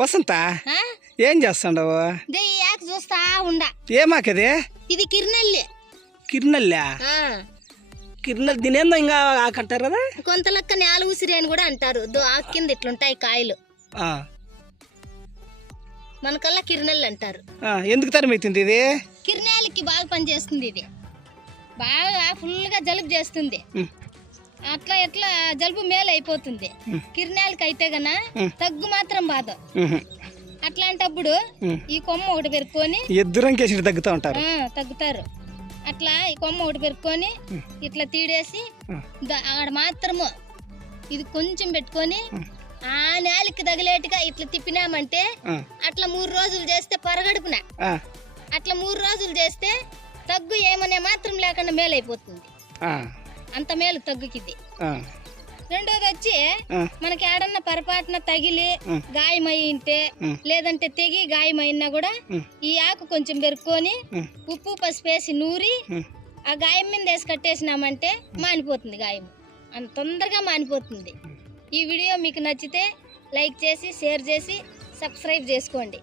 వసంత? ఏం చేస్తాండవు? చూస్తా ఉండా. ఏమాకది? ఇది కిరినల్లి. కిర్నల్లా. కిర్నల్ దీనేందో ఇంకా ఆకంటారు కదా? కొంత లెక్క నేల ఉసిరి అని కూడా అంటారు. కింద ఇట్లుంటాయి కాయలు. ఆ, మనకల్లా కిరినల్లి అంటారు. ఆ, ఎందుకు తరమవుతుంది ఇది? కిరినాలకి బాగా పనిచేస్తుంది ఇది. బాగా ఫుల్గా జలుబు చేస్తుంది. అట్లా ఎట్లా జలుబు మేలు అయిపోతుంది ఉమ్. కిరినాలకి అయితే గన. తగ్గు మాత్రం బాధ. అట్లాంటప్పుడు. ఈ కొమ్మ ఒకటి పెరుక్కొని ఎద్దురం కేసి తగ్గుతూ ఉంటారు. ఆ, తగ్గుతారు. అట్లా ఈ కొమ్మ ఒకటి పెరుక్కొని. ఇట్లా తీడేసి ఆడ మాత్రము ఇది కొంచెం పెట్టుకొని. ఆ నేలకి తగిలేట్టుగా ఇట్లా తిప్పినామంటే అట్లా మూడు రోజులు చేస్తే పరగడుపున. అట్లా మూడు రోజులు చేస్తే తగ్గు ఏమనే మాత్రం లేకుండా మేలైపోతుంది. అంత మేలు తగ్గుకిది ఆ, రెండోది వచ్చి మనకి ఏడన్నా పొరపాటున తగిలి ఉమ్. గాయమై ఉంటే ఉమ్. లేదంటే తెగి గాయమైనా కూడా. ఈ ఆకు కొంచెం పెరుక్కొని ఉప్పు పసుపు వేసి నూరి. ఆ గాయం మీద వేసి కట్టేసినామంటే మానిపోతుంది గాయం అంత తొందరగా మానిపోతుంది ఈ వీడియో మీకు నచ్చితే లైక్ చేసి షేర్ చేసి సబ్స్క్రైబ్ చేసుకోండి